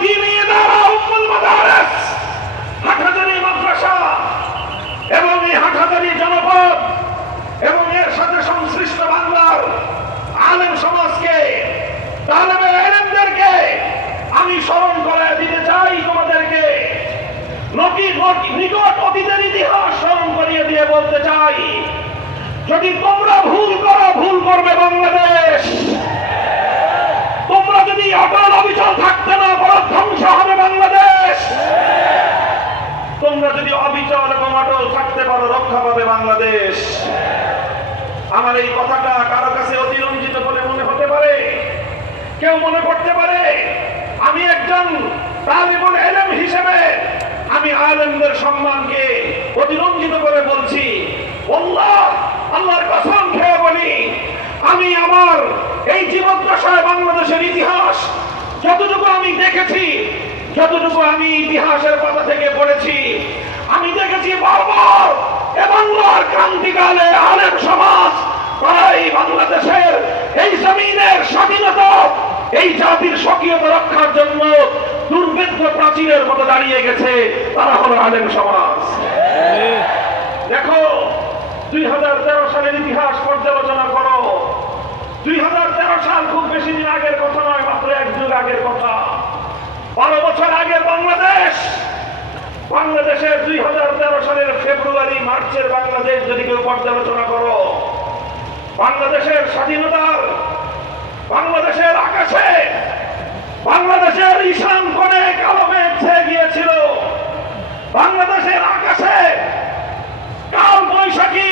দীনী ইদারা উম্মুল মাদারিস হাটহাজারী মাদ্রাসা এবং এই হাটহাজারী জনপদ এবং এর সাথে সংশ্লিষ্ট বাংলার আলেম সমাজকে, তালেবে ইলমদেরকে আমি স্মরণ করে দিতে চাই। তোমাদেরকে নিকট অতীতের ইতিহাস স্মরণ করিয়ে দিয়ে বলতে চাই, যদি তোমরা ভুল করো, ভুল করবে বাংলাদেশ। তোমরা যদি অটল অবিচল থাকতে না পারো, ধ্বংস হবে বাংলাদেশ। তোমরা যদি অবিচল এবং অটল থাকতে পারো, রক্ষা পাবে বাংলাদেশ। আমার এই কথাটা কারো কাছে অতিরঞ্জিত বলে মনে হতে পারে, কেউ মনে করতে পারে আমি একজন তালিবুল ইলম হিসেবে আমি আলেমদের সম্মানকে অতিরঞ্জিত করে বলছি। আল্লাহর কসম খেয়ে বলি, আমি আমার এই জীবদ্দশায় বাংলাদেশের ইতিহাস যতটুকু আমি দেখেছি, যতটুকু আমি ইতিহাসের পাতা থেকে পড়েছি, আমি দেখেছি বারবার এ বাংলার ক্রান্তিকালে আলেম সমাজ তারাই বাংলাদেশের এই জমিনের স্বাধীনতা, এই জাতির স্বকীয়তা রক্ষার জন্য দুর্ভেদ্য প্রাচীরের মতো দাঁড়িয়ে গেছে। তারা হলো আলেম সমাজ। দেখো 2013 সালের ইতিহাস পর্যালোচনা করো। 2013 সাল খুব বেশি দিন আগের কথা নয়, মাত্র এক যুগ আগের কথা। 12 বছর আগের বাংলাদেশ, বাংলাদেশের 2013 সালের ফেব্রুয়ারি মার্চের বাংলাদেশ যদি কেউ পর্যালোচনা করো, বাংলাদেশের স্বাধীনতার, বাংলাদেশের আকাশে, বাংলাদেশের ঈশান কোণে কালো মেঘ ছেয়ে গিয়েছিল। বাংলাদেশের আকাশে কাল বৈশাখী